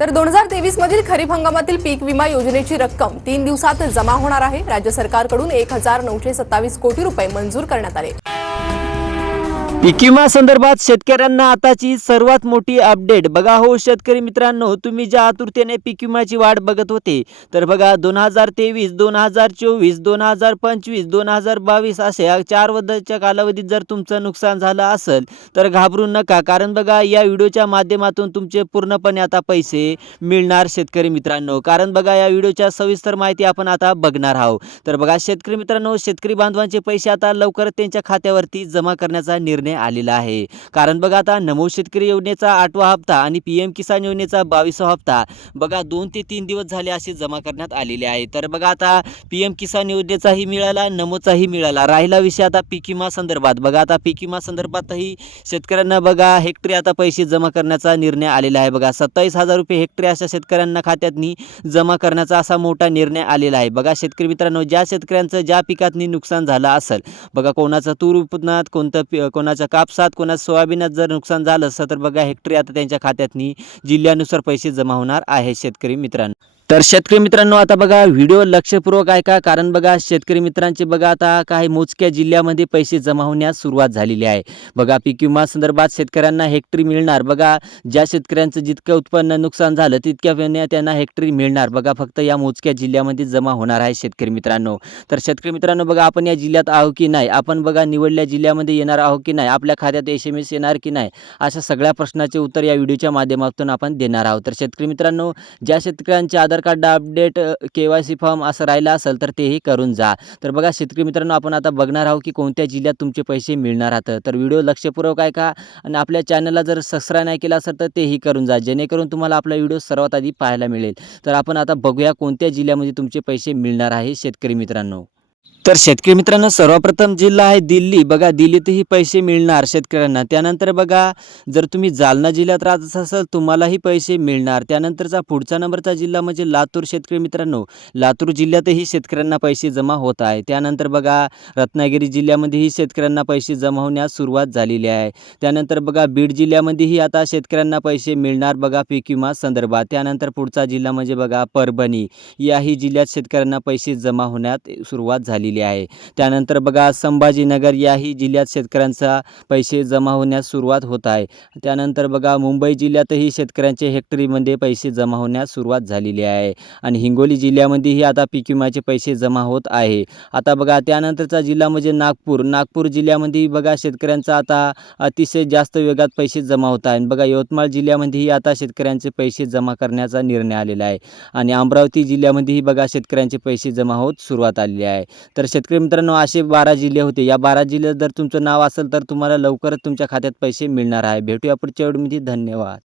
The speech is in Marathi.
तर 2023 मधील खरीप हंगामातील पीक विमा योजनेची रक्कम 3 दिवसात जमा होणार आहे। राज्य सरकारकडून 1927 कोटी रुपये मंजूर करण्यात आले। पीक विमा संदर्भात शेतकऱ्यांना आताची सर्वात मोठी अपडेट बघा हो शेतकरी मित्रांनो, तुम्ही ज्या आतुरतेने पीक विम्याची वाट बघत होते तर बघा 2023, 2024, 2025, 2022 अशा 4 वर्षाच्या कालावधीत जर तुमचं नुकसान झालं असेल तर घाबरू नका, कारण बघा या व्हिडिओच्या माध्यमातून तुमचे पूर्णपणे आता पैसे मिळणार शेतकरी मित्रांनो। कारण बघा या व्हिडिओच्या सविस्तर माहिती आपण आता बघणार आहोत। तर बघा शेतकरी मित्रांनो, शेतकरी बांधवांचे पैसे आता लवकर त्यांच्या खात्यावरती जमा करण्याचा निर्णय आलेला आहे। कारण बघा आता नमो शेतकरी योजनेचा 8वा हप्ता आणि पीएम किसान योजनेचा 22वा हप्ता बघा 2 ते 3 दिवस झाले असे जमा करण्यात आलेले आहे। तर बघा आता पीएम किसान योजनेचाही मिळाला, नमोचाही मिळाला। राहिला विषय आता पीक विमा संदर्भात। बघा आता पीक विमा संदर्भातही शेतकऱ्यांना बघा हेक्टरी आता पैसे जमा करण्याचा निर्णय आलेला आहे। बघा 27,000 रुपये हेक्टरी अशा शेतकऱ्यांना खात्यातनी जमा करण्याचा असा मोठा निर्णय आलेला आहे। बघा शेतकरी मित्रांनो, ज्या शेतकऱ्यांचं ज्या पिकातनी नुकसान झालं असेल, बघा कोणाचं तूर उत्पादनात, कोणाच्या कापसात, कोणाचं सोयाबीनात जर नुकसान झालं असं तर बघा हेक्टरी आता त्यांच्या खात्यातनी जिल्ह्यानुसार पैसे जमा होणार आहे शेतकरी मित्रांनो। तर शेतकरी मित्रांनो आता बघा व्हिडिओ लक्षपूर्वक ऐका, कारण बघा शेतकरी मित्रांचे बघा आता काही मोजक्या जिल्ह्यामध्ये पैसे जमा होण्यास सुरुवात झालेली आहे। बघा पीक विमा संदर्भात शेतकऱ्यांना हेक्टरी मिळणार। बघा ज्या शेतकऱ्यांचं जितकं उत्पन्न नुकसान झालं तितक्या त्यांना हेक्टरी मिळणार। बघा फक्त या मोजक्या जिल्ह्यामध्ये जमा होणार आहे शेतकरी मित्रांनो। तर शेतकरी मित्रांनो बघा आपण या जिल्ह्यात आहो की नाही, आपण बघा निवडल्या जिल्ह्यामध्ये येणार आहो की नाही, आपल्या खात्यात SMS येणार की नाही, अशा सगळ्या प्रश्नाचे उत्तर या व्हिडिओच्या माध्यमातून आपण देणार आहोत। तर शेतकरी मित्रांनो, ज्या शेतकऱ्यांचे आधार कार्ड अपडेट, KYC फॉर्म असं राहिला असेल तर तेही करून जा। तर बघा शेतकरी मित्रांनो आपण आता बघणार आहोत की कोणत्या जिल्ह्यात तुमचे पैसे मिळणार आहेत। तर व्हिडिओ लक्षपूर्वक ऐका आणि आपल्या चॅनलला जर सबस्क्राईब नाही केलं असेल तर तेही करून जा, जेणेकरून तुम्हाला आपला व्हिडिओ सर्वात आधी पाहायला मिळेल। तर आपण आता बघूया कोणत्या जिल्ह्यामध्ये तुमचे पैसे मिळणार आहे शेतकरी मित्रांनो। तर शेतकरी मित्रांनो सर्वप्रथम जिल्हा आहे दिल्ली। बघा दिल्लीतही पैसे मिळणार शेतकऱ्यांना। त्यानंतर बघा जर तुम्ही जालना जिल्ह्यात राहत असाल तुम्हालाही पैसे मिळणार। त्यानंतरचा पुढचा नंबरचा जिल्हा म्हणजे लातूर शेतकरी मित्रांनो। लातूर जिल्ह्यातही शेतकऱ्यांना पैसे जमा होत आहे। त्यानंतर बघा रत्नागिरी जिल्ह्यामध्येही शेतकऱ्यांना पैसे जमा होण्यास सुरुवात झालेली आहे। त्यानंतर बघा बीड जिल्ह्यामध्येही आता शेतकऱ्यांना पैसे मिळणार बघा पीक विमा संदर्भात। त्यानंतर पुढचा जिल्हा म्हणजे बघा परभणी, याही जिल्ह्यात शेतकऱ्यांना पैसे जमा होण्यात सुरुवात झालेली आहे। त्यानंतर बघा संभाजीनगर याही जिल्ह्यात शेतकऱ्यांचा पैसे जमा होण्यास सुरुवात होत आहे। त्यानंतर बघा मुंबई जिल्ह्यातही शेतकऱ्यांचे हेक्टरीमध्ये पैसे जमा होण्यास सुरुवात झालेली आहे आणि हिंगोली जिल्ह्यामध्येही आता पीक विम्याचे पैसे जमा होत आहे। आता बघा त्यानंतरचा जिल्हा म्हणजे नागपूर जिल्ह्यामध्ये बघा शेतकऱ्यांचा आता अतिशय जास्त वेगात पैसे जमा होत आहेत। बघा यवतमाळ जिल्ह्यामध्येही आता शेतकऱ्यांचे पैसे जमा करण्याचा निर्णय आलेला आहे आणि अमरावती जिल्ह्यामध्येही बघा शेतकऱ्यांचे पैसे जमा होत सुरुवात आलेली आहे। तर शेतकरी मित्रांनो असे 12 जिल्हे होते। या 12 जिल्ह्यात जर तुमचं नाव असेल तर तुम्हाला लवकरच तुमच्या खात्यात पैसे मिळणार आहे। भेटूया पुढच्या व्हिडिओमध्ये। धन्यवाद।